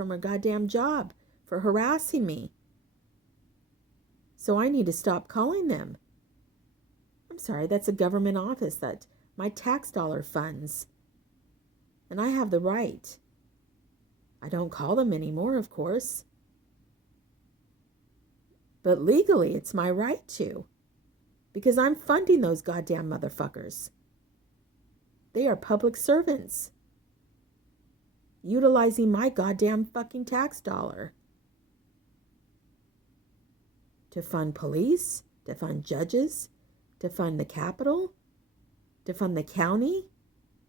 from her goddamn job for harassing me. So I need to stop calling them. I'm sorry, that's a government office that my tax dollar funds. And I have the right. I don't call them anymore, of course. But legally, it's my right to. Because I'm funding those goddamn motherfuckers. They are public servants. Utilizing my goddamn fucking tax dollar. To fund police, to fund judges, to fund the Capitol, to fund the county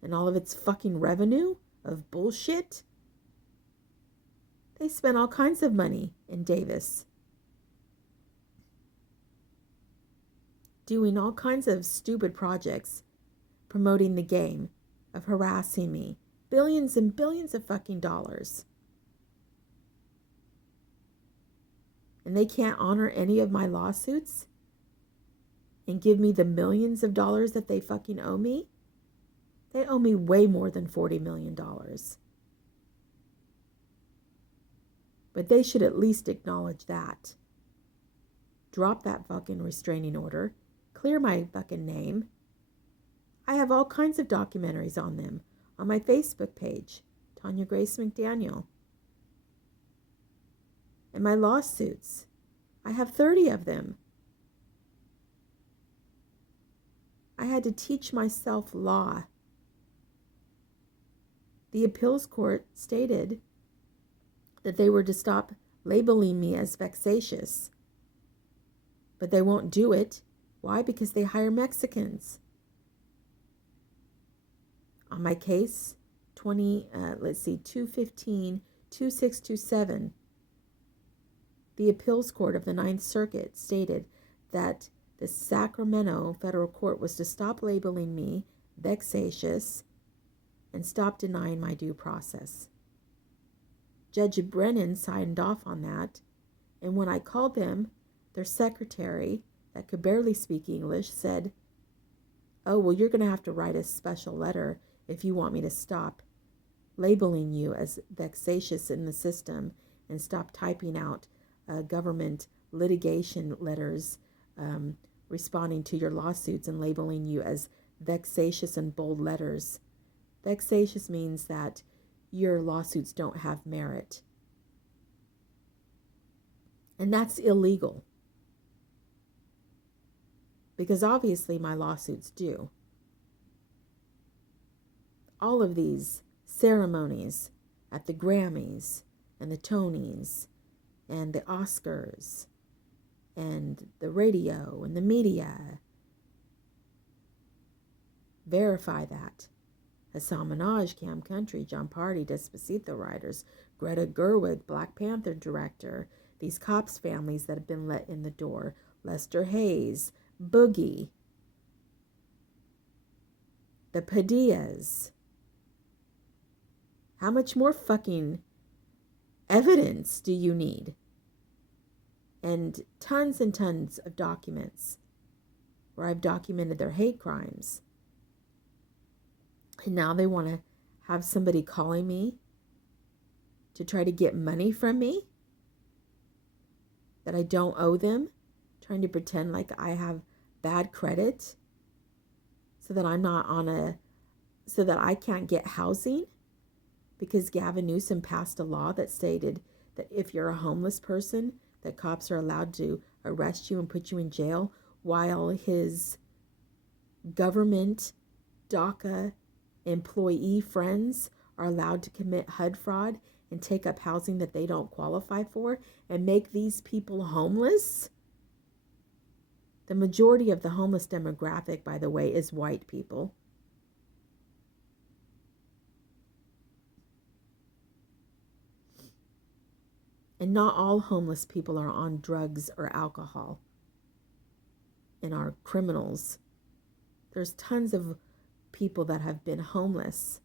and all of its fucking revenue of bullshit. They spent all kinds of money in Davis. Doing all kinds of stupid projects, promoting the game, of harassing me. Billions and billions of fucking dollars. And they can't honor any of my lawsuits and give me the millions of dollars that they fucking owe me? They owe me way more than $40 million. But they should at least acknowledge that. Drop that fucking restraining order. Clear my fucking name. I have all kinds of documentaries on them on my Facebook page, Tanya Grace McDaniel. And my lawsuits. I have 30 of them. I had to teach myself law. The appeals court stated that they were to stop labeling me as vexatious. But they won't do it. Why? Because they hire Mexicans. On my case, 215-2627, the appeals court of the Ninth Circuit stated that the Sacramento federal court was to stop labeling me vexatious and stop denying my due process. Judge Brennan signed off on that, and when I called them, their secretary, that could barely speak English, said, "Oh, well, you're going to have to write a special letter if you want me to stop labeling you as vexatious in the system and stop typing out government litigation letters responding to your lawsuits and labeling you as vexatious in bold letters." Vexatious means that your lawsuits don't have merit. And that's illegal. Because obviously my lawsuits do. All of these ceremonies at the Grammys and the Tonys and the Oscars and the radio and the media verify that. Hassan Minaj, Cam Country, John Party, Despacito writers, Greta Gerwig, Black Panther director, these cops' families that have been let in the door, Lester Hayes, Boogie, the Padillas. How much more fucking evidence do you need? And tons of documents where I've documented their hate crimes. And now they want to have somebody calling me to try to get money from me that I don't owe them, trying to pretend like I have bad credit so that so that I can't get housing because Gavin Newsom passed a law that stated that if you're a homeless person, that cops are allowed to arrest you and put you in jail while his government DACA employee friends are allowed to commit HUD fraud and take up housing that they don't qualify for and make these people homeless. The majority of the homeless demographic, by the way, is white people. And not all homeless people are on drugs or alcohol and are criminals. There's tons of people that have been homeless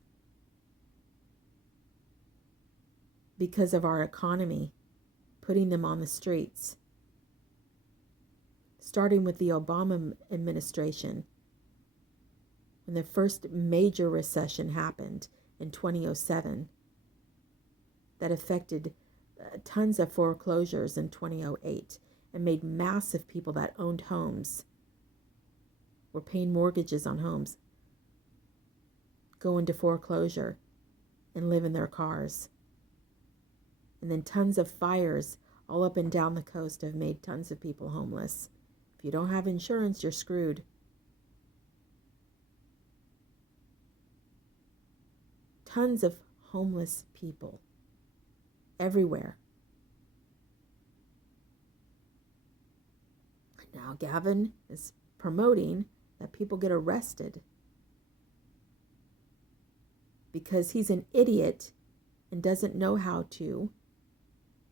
because of our economy, putting them on the streets. Starting with the Obama administration, when the first major recession happened in 2007. that affected tons of foreclosures in 2008 and made massive people that owned homes, were paying mortgages on homes, go into foreclosure and live in their cars. And then tons of fires all up and down the coast have made tons of people homeless. If you don't have insurance, you're screwed. Tons of homeless people everywhere. Now Gavin is promoting that people get arrested because he's an idiot and doesn't know how to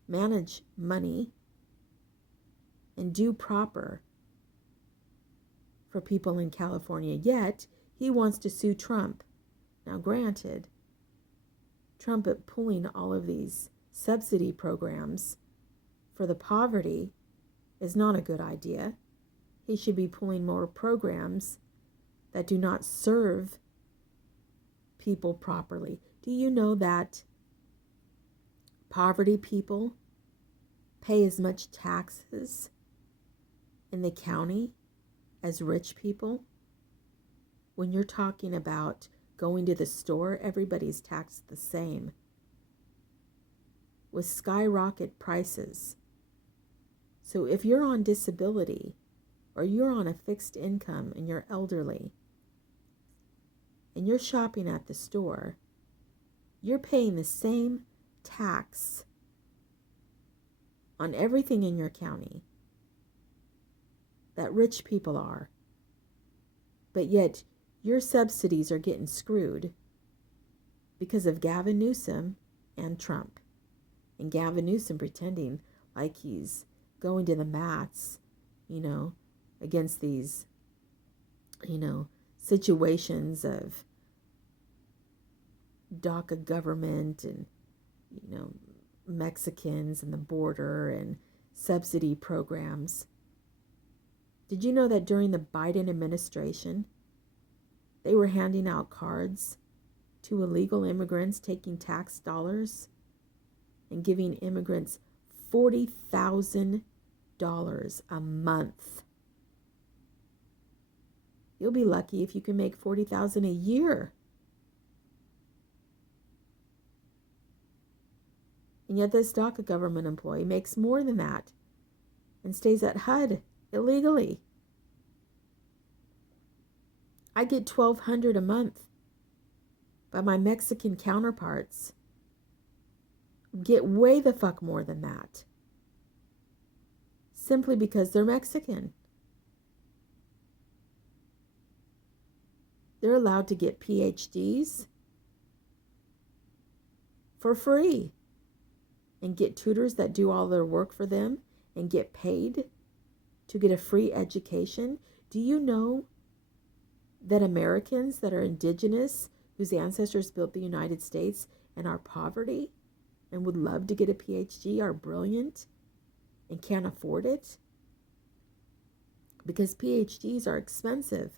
manage money and do proper for people in California. Yet he wants to sue Trump. Now granted, Trump pulling all of these subsidy programs for the poverty is not a good idea. He should be pulling more programs that do not serve people properly. Do you know that poverty people pay as much taxes in the county as rich people? When you're talking about going to the store, everybody's taxed the same. With skyrocket prices. So if you're on disability or you're on a fixed income and you're elderly and you're shopping at the store, you're paying the same tax on everything in your county that rich people are. But yet your subsidies are getting screwed because of Gavin Newsom and Trump. And Gavin Newsom pretending like he's going to the mats, against these, situations of DACA government and, Mexicans and the border and subsidy programs. Did you know that during the Biden administration, they were handing out cards to illegal immigrants, taking tax dollars and giving immigrants $40,000 a month? You'll be lucky if you can make $40,000 a year. And yet this DACA government employee makes more than that and stays at HUD illegally. I get $1,200 a month, but my Mexican counterparts get way the fuck more than that. Simply because they're Mexican. They're allowed to get PhDs for free and get tutors that do all their work for them and get paid to get a free education. Do you know that Americans that are indigenous, whose ancestors built the United States and are poverty and would love to get a PhD, are brilliant and can't afford it? Because PhDs are expensive.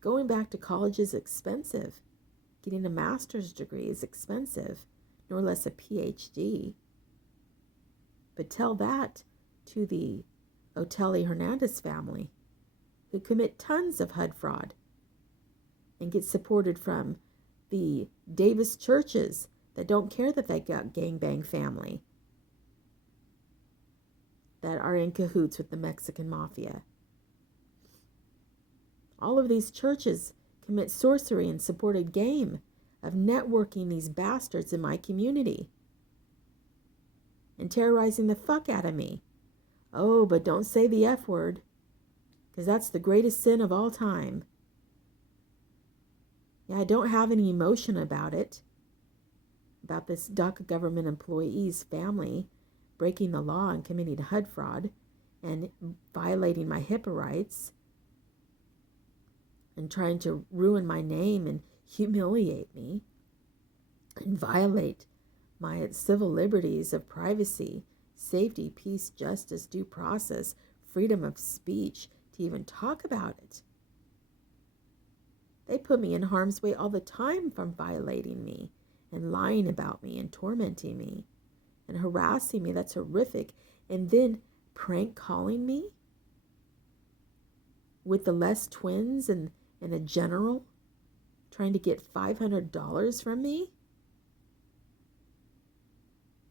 Going back to college is expensive. Getting a master's degree is expensive, nor less a PhD. But tell that to the Otelli Hernandez family, who commit tons of HUD fraud and get supported from the Davis churches that don't care that they got gangbang family that are in cahoots with the Mexican mafia. All of these churches commit sorcery and support a game of networking these bastards in my community and terrorizing the fuck out of me. Oh, but don't say the F word, because that's the greatest sin of all time. Yeah, I don't have any emotion about it, about this DACA government employee's family breaking the law and committing HUD fraud and violating my HIPAA rights and trying to ruin my name and humiliate me and violate my civil liberties of privacy, safety, peace, justice, due process, freedom of speech, to even talk about it. They put me in harm's way all the time from violating me and lying about me and tormenting me and harassing me. That's horrific. And then prank calling me with the Les twins and a general trying to get $500 from me.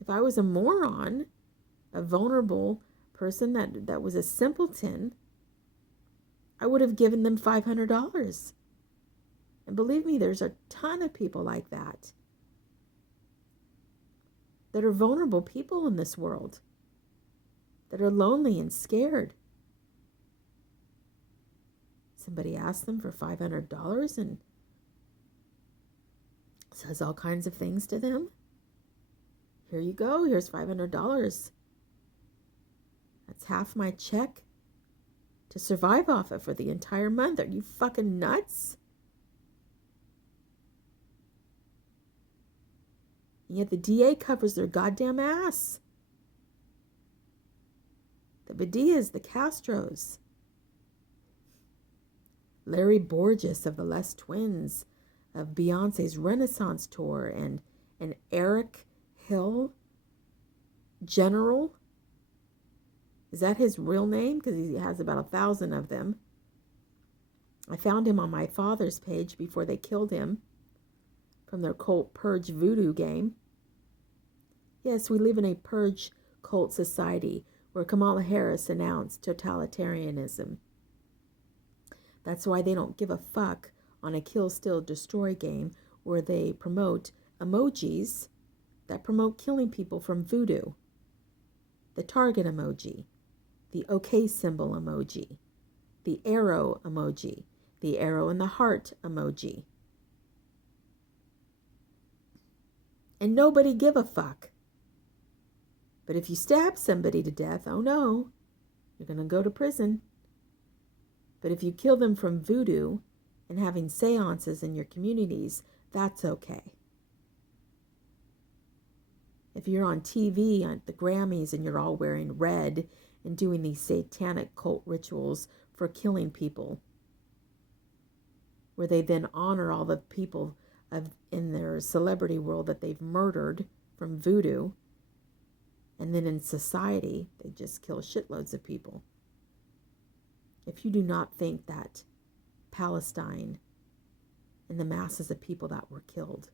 If I was a moron, a vulnerable person that was a simpleton, I would have given them $500. And believe me, there's a ton of people like that are vulnerable people in this world, that are lonely and scared. Somebody asks them for $500 and says all kinds of things to them. Here you go, here's $500. That's half my check to survive off of for the entire month. Are you fucking nuts? And yet the DA covers their goddamn ass. The Badillas, the Castros, Larry Borges of the Les Twins, of Beyonce's Renaissance Tour, and Eric Hill, General. Is that his real name? Because he has about 1,000 of them. I found him on my father's page before they killed him from their cult purge voodoo game. Yes, we live in a purge cult society where Kamala Harris announced totalitarianism. That's why they don't give a fuck on a kill, steal, destroy game where they promote emojis that promote killing people from voodoo. The target emoji, the OK symbol emoji, the arrow emoji, the arrow in the heart emoji. And nobody give a fuck. But if you stab somebody to death, oh no, you're going to go to prison. But if you kill them from voodoo and having seances in your communities, that's okay. If you're on TV at the Grammys and you're all wearing red and doing these satanic cult rituals for killing people, where they then honor all the people in their celebrity world that they've murdered from voodoo, and then in society, they just kill shitloads of people. If you do not think that Palestine and the masses of people that were killed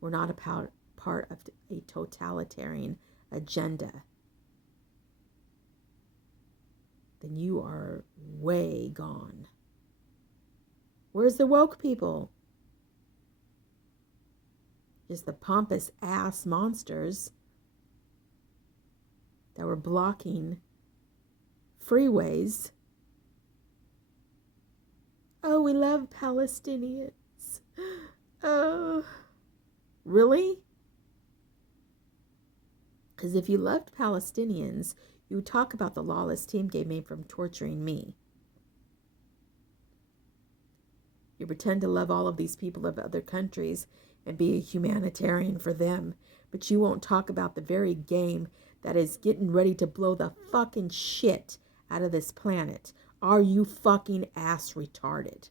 were not a part of a totalitarian agenda, then you are way gone. Where's the woke people? Just the pompous ass monsters that were blocking freeways. Oh, we love Palestinians. Oh, really? Because if you loved Palestinians, you would talk about the lawless team game made from torturing me. You pretend to love all of these people of other countries and be a humanitarian for them, but you won't talk about the very game that is getting ready to blow the fucking shit out of this planet. Are you fucking ass retarded?